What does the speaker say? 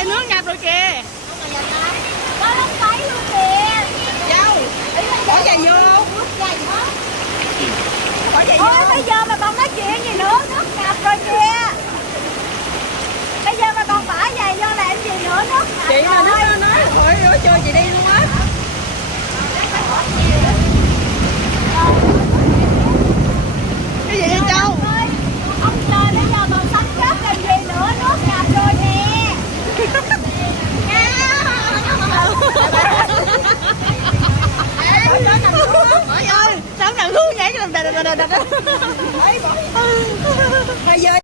ơi, nước ngập rồi kìa. Có lắm thấy luôn kìa. Đâu? Bỏ giày vô không? Bỏ giày vô. Ôi bây giờ mà còn nói chuyện gì nữa, nước ngập rồi kìa. Bây giờ mà còn bỏ giày vô làm gì nữa, nước ngập Chị mà rồi. nó nói khỏi rửa chưa chị đi luôn á. Cái gì vậy Châu? Ông trời bây giờ còn sắp chết làm gì nữa, nước ngập rồi nè. Ôi ơi, sao nằm xuống nhảy cái đầm đầm đầm đầm đầm. Bây giờ